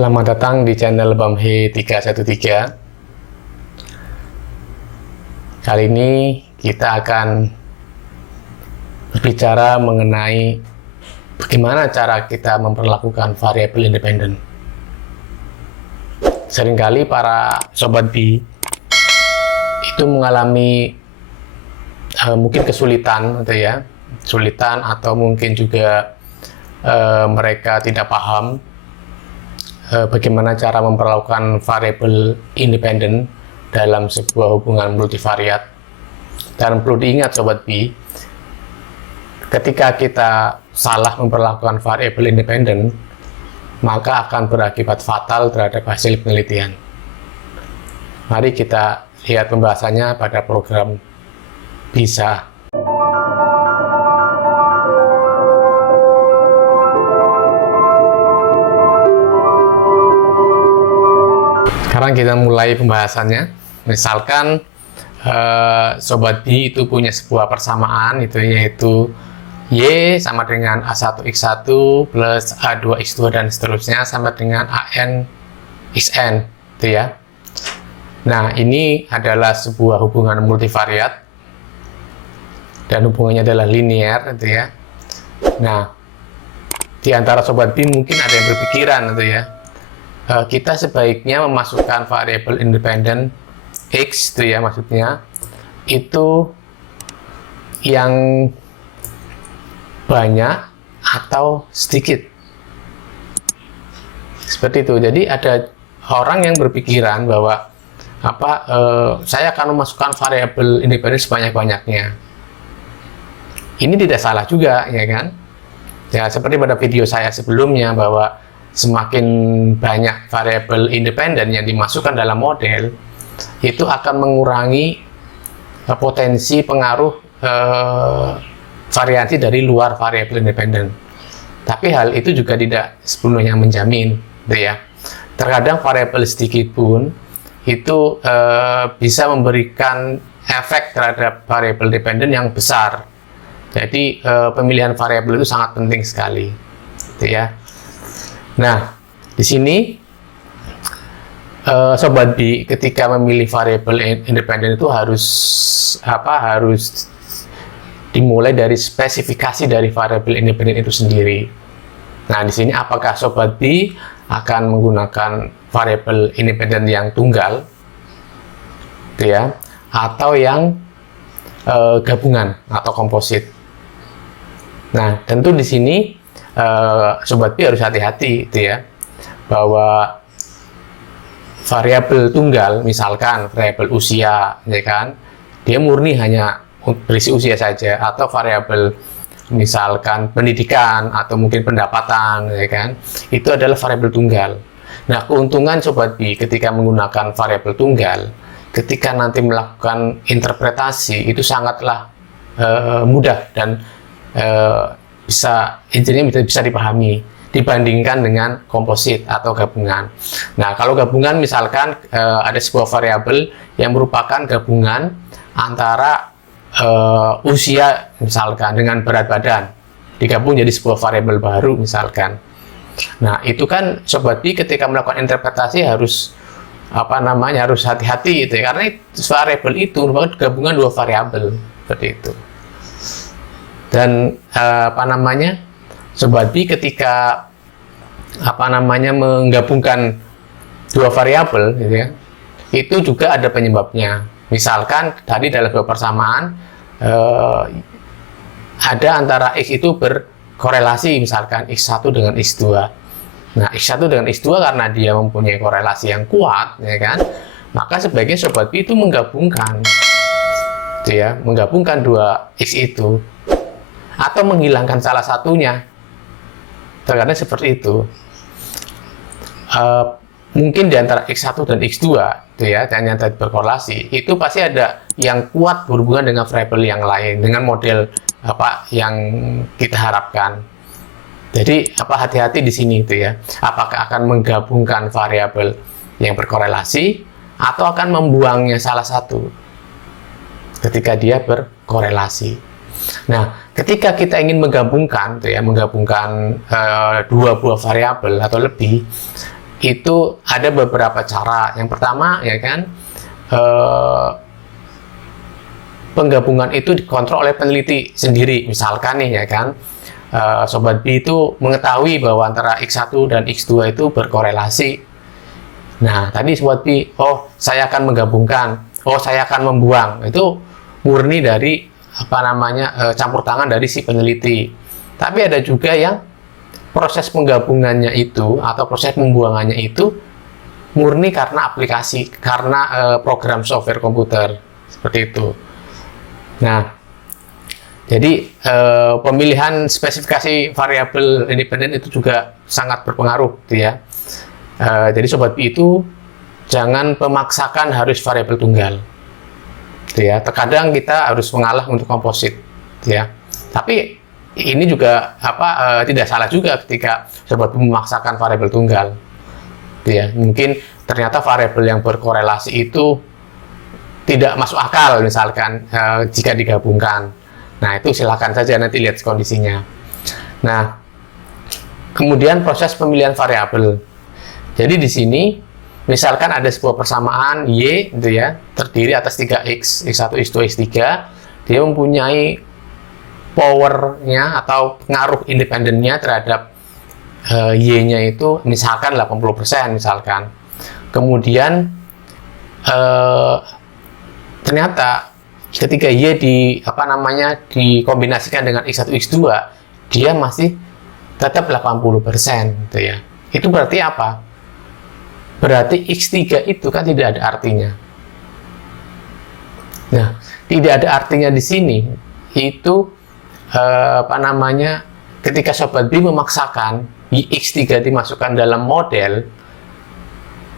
Selamat datang di channel Bamhe 313. Kali ini kita akan berbicara mengenai bagaimana cara kita memperlakukan variabel independen. Seringkali para sobat B itu mengalami mungkin kesulitan atau mungkin juga mereka tidak paham bagaimana cara memperlakukan variabel independen dalam sebuah hubungan multivariat. Dan perlu diingat Sobat B, ketika kita salah memperlakukan variabel independen, maka akan berakibat fatal terhadap hasil penelitian. Mari kita lihat pembahasannya pada program BISA. Sekarang kita mulai pembahasannya. Misalkan Sobat B itu punya sebuah persamaan yaitu Y sama dengan A1X1 plus A2X2 dan seterusnya sama dengan AN XN ya. Nah, ini adalah sebuah hubungan multivariat dan hubungannya adalah linear ya. Nah, di antara Sobat B mungkin ada yang berpikiran kita sebaiknya memasukkan variabel independen X maksudnya itu yang banyak atau sedikit seperti itu. Jadi ada orang yang berpikiran bahwa saya akan memasukkan variabel independen sebanyak-banyaknya. Ini tidak salah juga, ya kan? Ya, seperti pada video saya sebelumnya bahwa semakin banyak variabel independen yang dimasukkan dalam model, itu akan mengurangi potensi pengaruh variasi dari luar variabel independen. Tapi hal itu juga tidak sepenuhnya menjamin, ya. Terkadang variabel sedikit pun itu bisa memberikan efek terhadap variabel dependen yang besar. Jadi pemilihan variabel itu sangat penting sekali, ya. Nah, di sini Sobat B ketika memilih variabel independen itu harus dimulai dari spesifikasi dari variabel independen itu sendiri. Nah, di sini apakah Sobat B akan menggunakan variabel independen yang tunggal, ya, atau yang gabungan atau komposit. Nah, tentu di sini Sobat B harus hati-hati bahwa variabel tunggal, misalkan variabel usia, ya kan, dia murni hanya berisi usia saja, atau variabel misalkan pendidikan atau mungkin pendapatan, ya kan, itu adalah variabel tunggal. Nah, keuntungan Sobat B ketika menggunakan variabel tunggal, ketika nanti melakukan interpretasi itu sangatlah mudah dan bisa dipahami dibandingkan dengan komposit atau gabungan. Nah, kalau gabungan misalkan ada sebuah variabel yang merupakan gabungan antara usia misalkan dengan berat badan, digabung jadi sebuah variabel baru misalkan. Nah, itu kan Sobat B ketika melakukan interpretasi harus harus hati-hati karena variabel itu merupakan gabungan dua variabel seperti itu. Dan Sobat B ketika menggabungkan dua variabel itu juga ada penyebabnya. Misalkan tadi dalam sebuah persamaan ada antara X itu berkorelasi, misalkan X1 dengan X2. Nah, X1 dengan X2 karena dia mempunyai korelasi yang kuat, ya kan, maka sebaiknya Sobat B itu menggabungkan menggabungkan dua X itu atau menghilangkan salah satunya. Terkadang seperti itu. Mungkin di antara X1 dan X2 yang tadi berkorelasi, itu pasti ada yang kuat berhubungan dengan variabel yang lain dengan model yang kita harapkan. Jadi hati-hati di sini apakah akan menggabungkan variabel yang berkorelasi atau akan membuangnya salah satu ketika dia berkorelasi. Nah, ketika kita ingin menggabungkan dua buah variabel atau lebih, itu ada beberapa cara. Yang pertama ya kan, penggabungan itu dikontrol oleh peneliti sendiri. Misalkan nih ya kan, Sobat B itu mengetahui bahwa antara X1 dan X2 itu berkorelasi. Nah, tadi Sobat B, oh saya akan menggabungkan, oh saya akan membuang. Itu murni dari campur tangan dari si peneliti. Tapi ada juga yang proses penggabungannya itu atau proses pembuangannya itu murni karena aplikasi, karena program software komputer, seperti itu. Nah, jadi pemilihan spesifikasi variabel independen itu juga sangat berpengaruh, gitu ya. Jadi Sobat B itu jangan memaksakan harus variabel tunggal, gitu ya. Terkadang kita harus mengalah untuk komposit, gitu ya. Tapi ini juga tidak salah juga ketika Sobat B memaksakan variabel tunggal, gitu ya. Mungkin ternyata variabel yang berkorelasi itu tidak masuk akal misalkan jika digabungkan. Nah, itu silakan saja nanti lihat kondisinya. Nah, kemudian proses pemilihan variabel. Jadi di sini misalkan ada sebuah persamaan Y gitu ya, terdiri atas 3X, X1, X2, X3, dia mempunyai powernya atau pengaruh independennya terhadap Y-nya itu misalkan 80% misalkan. Kemudian ternyata ketika Y dikombinasikan dengan X1, X2, dia masih tetap 80% gitu ya. Itu berarti apa? Berarti X3 itu kan tidak ada artinya. Nah, tidak ada artinya di sini itu ketika Sobat B memaksakan X3 dimasukkan dalam model,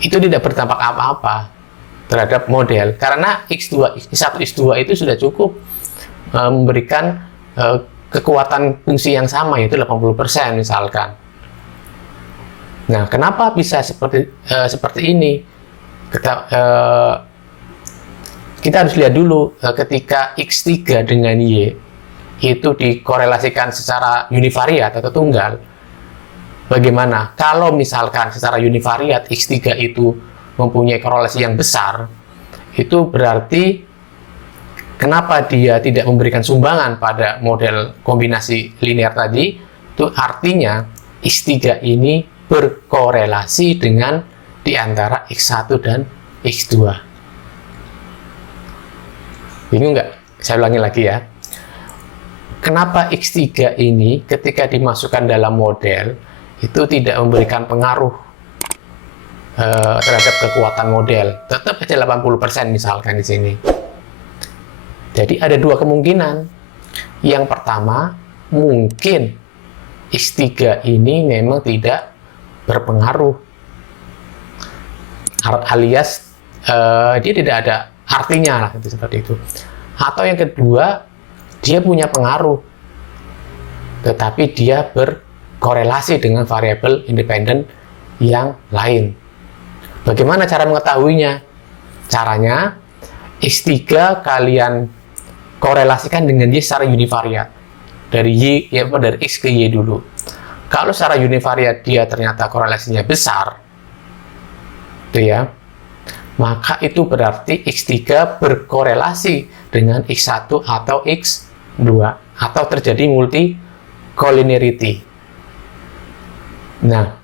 itu tidak berdampak apa-apa terhadap model, karena X1, X2 itu sudah cukup memberikan kekuatan fungsi yang sama, yaitu 80% misalkan. Nah, kenapa bisa seperti ini? Kita harus lihat dulu ketika X3 dengan Y itu dikorelasikan secara univariat atau tunggal. Bagaimana? Kalau misalkan secara univariat X3 itu mempunyai korelasi yang besar, itu berarti kenapa dia tidak memberikan sumbangan pada model kombinasi linear tadi? Itu artinya X3 ini berkorelasi dengan di antara X1 dan X2. Bingung nggak? Saya ulangi lagi ya. Kenapa X3 ini ketika dimasukkan dalam model itu tidak memberikan pengaruh terhadap kekuatan model, tetap aja 80% misalkan di sini. Jadi ada dua kemungkinan. Yang pertama, mungkin X3 ini memang tidak berpengaruh, alias dia tidak ada artinya lah, seperti itu. Atau yang kedua, dia punya pengaruh, tetapi dia berkorelasi dengan variabel independen yang lain. Bagaimana cara mengetahuinya? Caranya, X3 kalian korelasikan dengan Y secara univariat. Dari X ke Y dulu. Kalau secara univariat dia ternyata korelasinya besar, gitu ya, maka itu berarti X3 berkorelasi dengan X1 atau X2, atau terjadi multi-collinearity. Nah,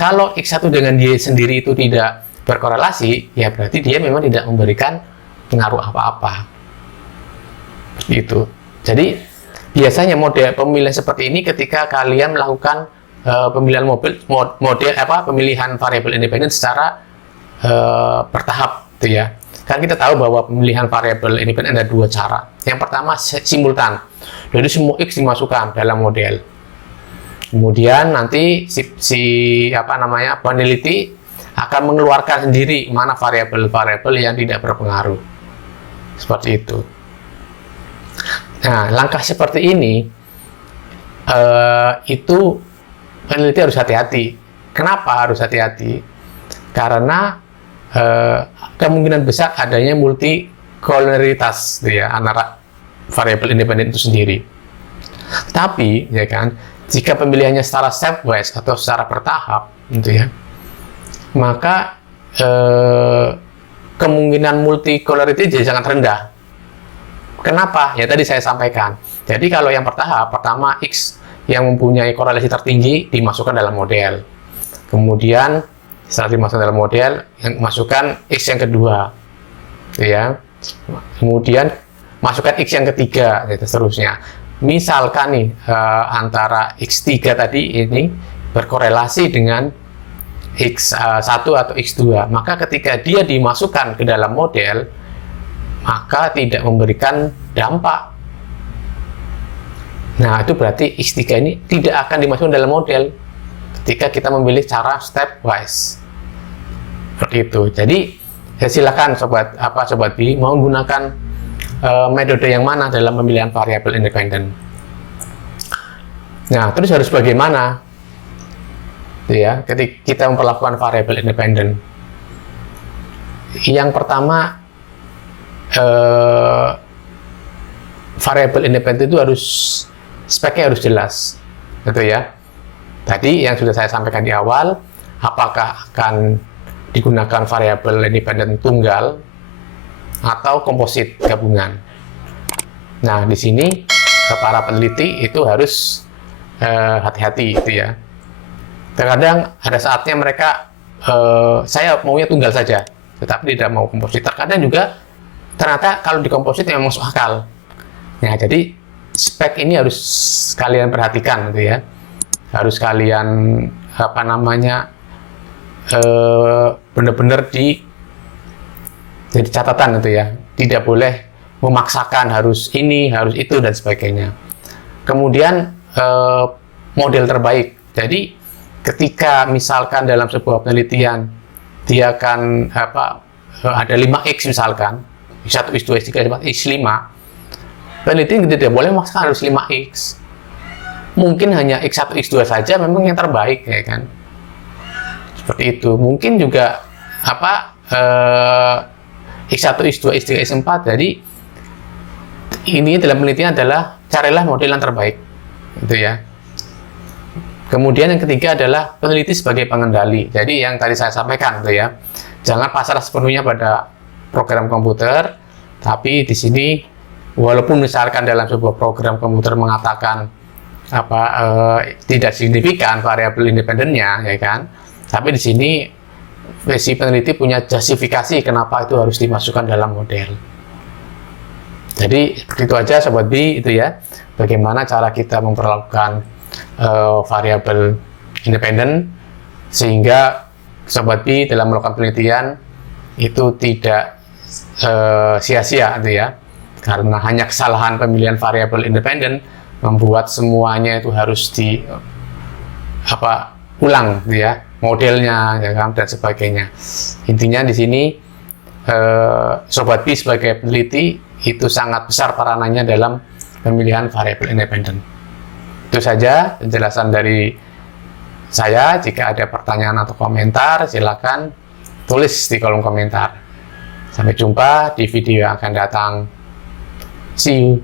kalau X1 dengan Y sendiri itu tidak berkorelasi, ya berarti dia memang tidak memberikan pengaruh apa-apa. Seperti itu. Jadi, biasanya model pemilihan seperti ini ketika kalian melakukan pemilihan variabel independen secara bertahap, gitu ya. Kan kita tahu bahwa pemilihan variabel independen ada dua cara. Yang pertama simultan. Jadi semua X dimasukkan dalam model. Kemudian nanti peneliti akan mengeluarkan sendiri mana variabel-variabel yang tidak berpengaruh. Seperti itu. Nah, langkah seperti ini itu peneliti harus hati-hati. Kenapa harus hati-hati? Karena kemungkinan besar adanya multi-collinearitas ya, antara variabel independen itu sendiri. Tapi, ya kan, jika pemilihannya secara stepwise atau secara bertahap, gitu ya. Maka kemungkinan multi-colority jadi sangat rendah. Kenapa? Ya tadi saya sampaikan. Jadi kalau yang pertama X yang mempunyai korelasi tertinggi dimasukkan dalam model. Kemudian setelah dimasukkan dalam model, yang masukkan X yang kedua, ya. Kemudian masukkan X yang ketiga, dan seterusnya. Misalkan nih antara X3 tadi ini berkorelasi dengan X1 atau X2, maka ketika dia dimasukkan ke dalam model, maka tidak memberikan dampak. Nah, itu berarti X3 ini tidak akan dimasukkan dalam model ketika kita memilih cara stepwise. Seperti itu. Jadi, ya silakan sobat B mau menggunakan metode yang mana dalam pemilihan variabel independen. Nah, terus harus bagaimana? Ya, ketika kita memperlakukan variabel independen. Yang pertama, variabel independen itu speknya harus jelas, gitu ya. Tadi yang sudah saya sampaikan di awal, apakah akan digunakan variabel independen tunggal atau komposit gabungan. Nah, di sini para peneliti itu harus hati-hati, gitu ya. Terkadang ada saatnya mereka saya maunya tunggal saja, tetapi tidak mau komposit. Terkadang juga ternyata kalau di komposit memang masuk akal. Nah, jadi spek ini harus kalian perhatikan, gitu ya. Harus kalian benar-benar jadi catatan, gitu ya. Tidak boleh memaksakan harus ini, harus itu dan sebagainya. Kemudian model terbaik. Jadi ketika misalkan dalam sebuah penelitian dia akan ada 5x misalkan, X1, X2, X3, X4, X5, peneliti tidak boleh memaksakan harus 5x. Mungkin hanya X1, X2 saja memang yang terbaik, ya kan? Seperti itu. Mungkin juga X1, X2, X3, X4. Jadi ini dalam penelitian adalah carilah model yang terbaik, gitu ya. Kemudian yang ketiga adalah peneliti sebagai pengendali. Jadi yang tadi saya sampaikan, gitu ya. Jangan pasrah sepenuhnya pada program komputer, tapi di sini walaupun misalkan dalam sebuah program komputer mengatakan tidak signifikan variabel independennya, ya kan? Tapi di sini si peneliti punya justifikasi kenapa itu harus dimasukkan dalam model. Jadi seperti itu aja sobat B, itu ya. Bagaimana cara kita memperlakukan variabel independen sehingga sobat B dalam melakukan penelitian itu tidak sia-sia, gitu ya. Karena hanya kesalahan pemilihan variabel independen membuat semuanya itu harus ulang, gitu ya, modelnya, ya kan, dan sebagainya. Intinya di sini sobat B sebagai peneliti itu sangat besar peranannya dalam pemilihan variabel independen. Itu saja penjelasan dari saya. Jika ada pertanyaan atau komentar, silakan tulis di kolom komentar. Sampai jumpa di video yang akan datang. See you.